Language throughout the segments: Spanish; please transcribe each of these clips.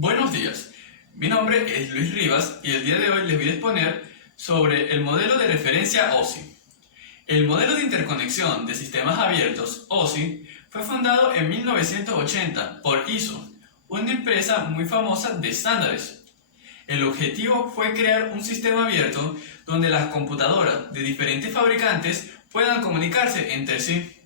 Buenos días, mi nombre es Luis Rivas y el día de hoy les voy a exponer sobre el modelo de referencia OSI. El modelo de interconexión de sistemas abiertos OSI fue fundado en 1980 por ISO, una empresa muy famosa de estándares. El objetivo fue crear un sistema abierto donde las computadoras de diferentes fabricantes puedan comunicarse entre sí,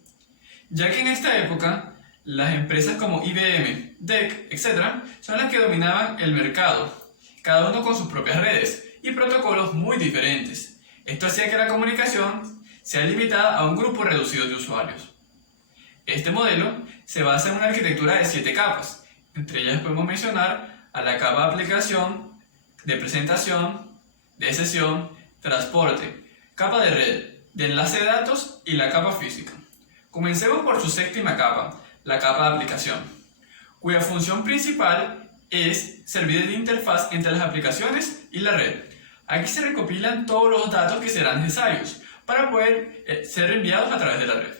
ya que en esta época las empresas como IBM, DEC, etc. son las que dominaban el mercado, cada uno con sus propias redes y protocolos muy diferentes. Esto hacía que la comunicación sea limitada a un grupo reducido de usuarios. Este modelo se basa en una arquitectura de 7 capas. Entre ellas podemos mencionar a la capa de aplicación, de presentación, de sesión, transporte, capa de red, de enlace de datos y la capa física. Comencemos por su séptima capa, la capa de aplicación, cuya función principal es servir de interfaz entre las aplicaciones y la red. Aquí se recopilan todos los datos que serán necesarios para poder ser enviados a través de la red.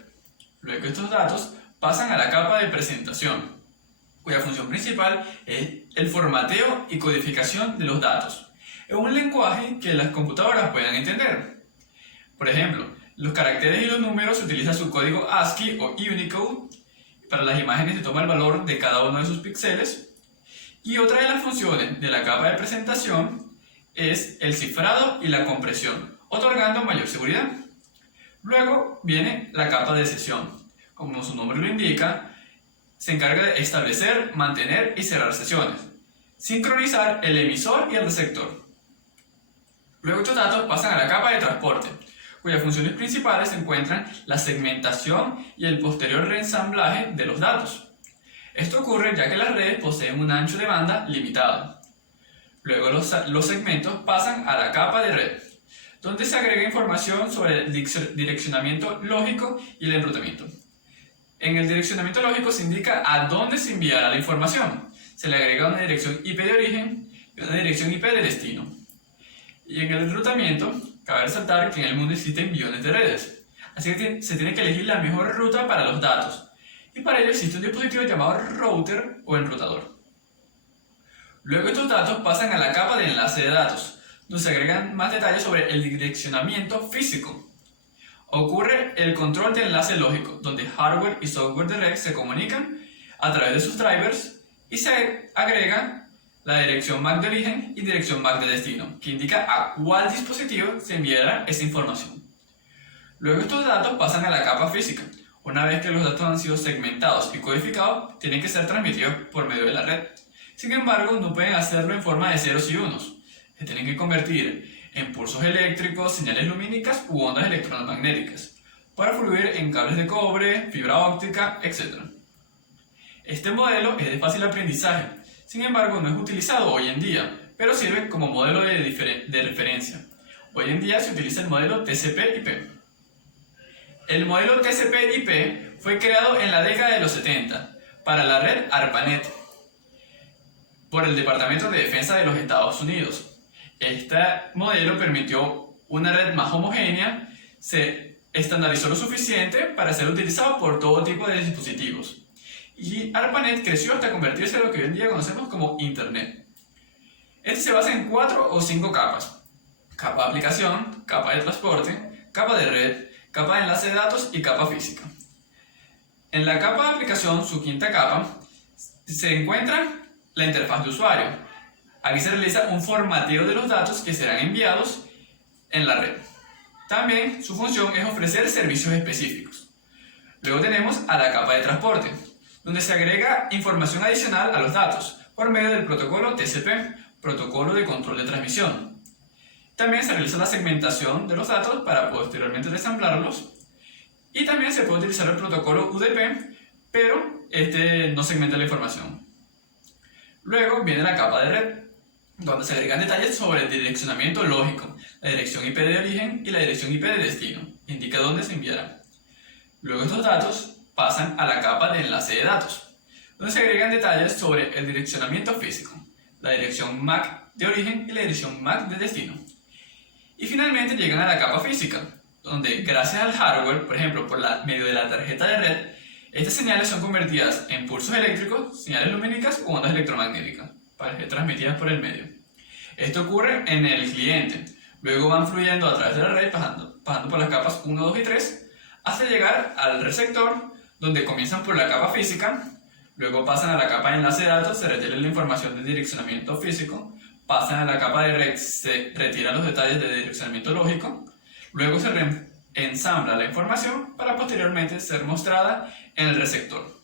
Luego estos datos pasan a la capa de presentación, cuya función principal es el formateo y codificación de los datos en un lenguaje que las computadoras puedan entender. Por ejemplo, los caracteres y los números se utiliza su código ASCII o Unicode. Para las imágenes se toma el valor de cada uno de sus píxeles. Y otra de las funciones de la capa de presentación es el cifrado y la compresión, otorgando mayor seguridad. Luego viene la capa de sesión. Como su nombre lo indica, se encarga de establecer, mantener y cerrar sesiones, sincronizar el emisor y el receptor. Luego estos datos pasan a la capa de transporte, cuyas funciones principales se encuentran la segmentación y el posterior reensamblaje de los datos. Esto ocurre ya que las redes poseen un ancho de banda limitado. Luego los segmentos pasan a la capa de red, donde se agrega información sobre el direccionamiento lógico y el enrutamiento. En el direccionamiento lógico se indica a dónde se enviará la información. Se le agrega una dirección IP de origen y una dirección IP de destino. Y en el enrutamiento, cabe resaltar que en el mundo existen millones de redes, así que se tiene que elegir la mejor ruta para los datos, y para ello existe un dispositivo llamado router o enrutador. Luego estos datos pasan a la capa de enlace de datos, donde se agregan más detalles sobre el direccionamiento físico. Ocurre el control de enlace lógico, donde hardware y software de red se comunican a través de sus drivers y se agrega la dirección MAC de origen y dirección MAC de destino, que indica a cuál dispositivo se enviará esa información. Luego estos datos pasan a la capa física. Una vez que los datos han sido segmentados y codificados, tienen que ser transmitidos por medio de la red. Sin embargo, no pueden hacerlo en forma de ceros y unos. Se tienen que convertir en pulsos eléctricos, señales lumínicas u ondas electromagnéticas, para fluir en cables de cobre, fibra óptica, etc. Este modelo es de fácil aprendizaje. Sin embargo, no es utilizado hoy en día, pero sirve como modelo de referencia. Hoy en día se utiliza el modelo TCP/IP. El modelo TCP/IP fue creado en la década de los 70 para la red ARPANET por el Departamento de Defensa de los Estados Unidos. Este modelo permitió una red más homogénea, se estandarizó lo suficiente para ser utilizado por todo tipo de dispositivos. Y ARPANET creció hasta convertirse en lo que hoy en día conocemos como Internet. Este se basa en 4 o 5 capas: capa de aplicación, capa de transporte, capa de red, capa de enlace de datos y capa física. En la capa de aplicación, su quinta capa, se encuentra la interfaz de usuario. Aquí se realiza un formateo de los datos que serán enviados en la red. También su función es ofrecer servicios específicos. Luego tenemos a la capa de transporte, donde se agrega información adicional a los datos por medio del protocolo TCP, protocolo de control de transmisión. También se realiza la segmentación de los datos para posteriormente desamblarlos, y también se puede utilizar el protocolo UDP, pero este no segmenta la información. Luego viene la capa de red, donde se agregan detalles sobre el direccionamiento lógico, la dirección IP de origen y la dirección IP de destino, indica dónde se enviará. Luego estos datos pasan a la capa de enlace de datos, donde se agregan detalles sobre el direccionamiento físico, la dirección MAC de origen y la dirección MAC de destino. Y finalmente llegan a la capa física, donde gracias al hardware, por ejemplo por medio de la tarjeta de red, estas señales son convertidas en pulsos eléctricos, señales lumínicas u ondas electromagnéticas, para ser transmitidas por el medio. Esto ocurre en el cliente, luego van fluyendo a través de la red, pasando por las capas 1, 2 y 3, hasta llegar al receptor, donde comienzan por la capa física, luego pasan a la capa de enlace de datos, se retira la información de direccionamiento físico, pasan a la capa de red, se retiran los detalles de direccionamiento lógico, luego se ensambla la información para posteriormente ser mostrada en el receptor.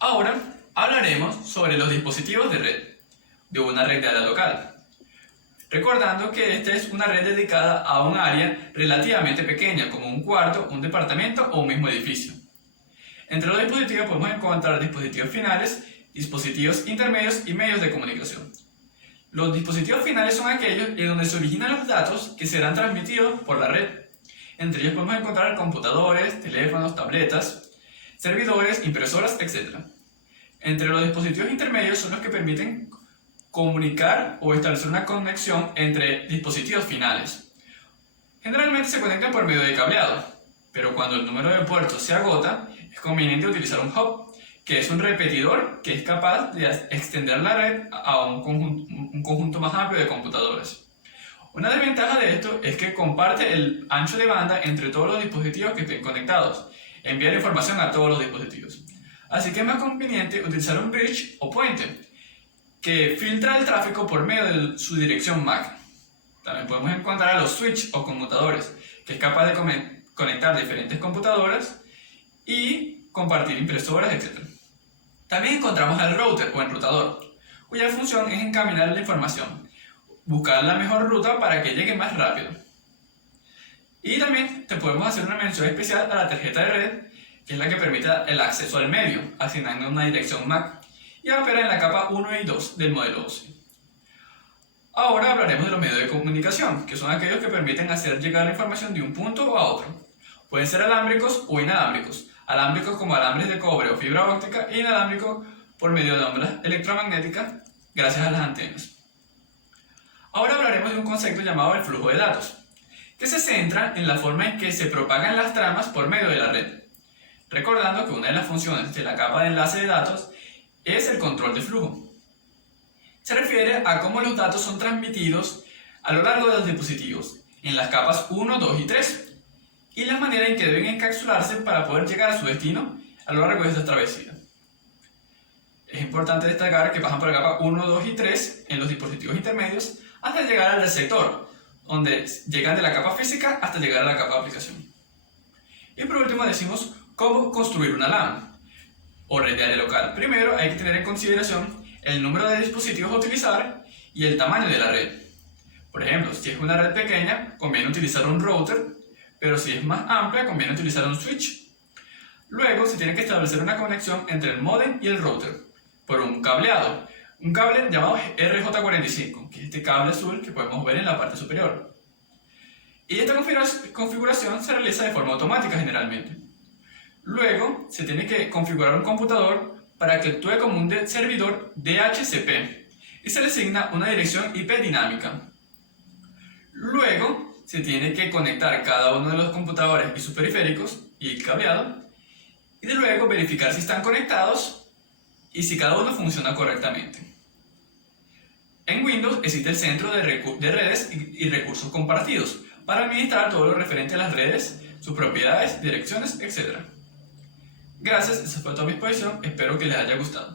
Ahora hablaremos sobre los dispositivos de red de una red de área local. Recordando que esta es una red dedicada a un área relativamente pequeña, como un cuarto, un departamento o un mismo edificio. Entre los dispositivos podemos encontrar dispositivos finales, dispositivos intermedios y medios de comunicación. Los dispositivos finales son aquellos en donde se originan los datos que serán transmitidos por la red. Entre ellos podemos encontrar computadores, teléfonos, tabletas, servidores, impresoras, etc. Entre los dispositivos intermedios son los que permiten comunicar o establecer una conexión entre dispositivos finales. Generalmente se conectan por medio de cableado, pero cuando el número de puertos se agota, es conveniente utilizar un hub, que es un repetidor que es capaz de extender la red a un conjunto más amplio de computadoras. Una desventaja de esto es que comparte el ancho de banda entre todos los dispositivos que estén conectados, enviar información a todos los dispositivos. Así que es más conveniente utilizar un bridge o puente, que filtra el tráfico por medio de su dirección MAC. También podemos encontrar a los switch o conmutadores, que es capaz de conectar diferentes computadoras y compartir impresoras, etc. También encontramos al router o enrutador, cuya función es encaminar la información, buscar la mejor ruta para que llegue más rápido. Y también te podemos hacer una mención especial a la tarjeta de red, que es la que permite el acceso al medio, asignando una dirección MAC, y opera en la capa 1 y 2 del modelo OSI. Ahora hablaremos de los medios de comunicación, que son aquellos que permiten hacer llegar la información de un punto a otro. Pueden ser alámbricos o inalámbricos. Alámbricos como alambres de cobre o fibra óptica, e inalámbricos por medio de ondas electromagnéticas gracias a las antenas. Ahora hablaremos de un concepto llamado el flujo de datos, que se centra en la forma en que se propagan las tramas por medio de la red. Recordando que una de las funciones de la capa de enlace de datos es el control de flujo. Se refiere a cómo los datos son transmitidos a lo largo de los dispositivos, en las capas 1, 2 y 3, y la manera en que deben encapsularse para poder llegar a su destino a lo largo de esta travesía. Es importante destacar que pasan por la capa 1, 2 y 3 en los dispositivos intermedios hasta llegar al receptor, donde llegan de la capa física hasta llegar a la capa de aplicación. Y por último decimos cómo construir una LAN o red de área local. Primero hay que tener en consideración el número de dispositivos a utilizar y el tamaño de la red. Por ejemplo, si es una red pequeña, conviene utilizar un router, pero si es más amplia, conviene utilizar un switch. Luego se tiene que establecer una conexión entre el módem y el router por un cableado, un cable llamado RJ45, que es este cable azul que podemos ver en la parte superior. Y esta configuración se realiza de forma automática generalmente. Luego se tiene que configurar un computador para que actúe como un servidor DHCP y se le asigna una dirección IP dinámica. Luego se tiene que conectar cada uno de los computadores y sus periféricos y el cableado, y de luego verificar si están conectados y si cada uno funciona correctamente. En Windows existe el centro de redes y recursos compartidos para administrar todo lo referente a las redes, sus propiedades, direcciones, etc. Gracias, esa fue toda mi exposición, espero que les haya gustado.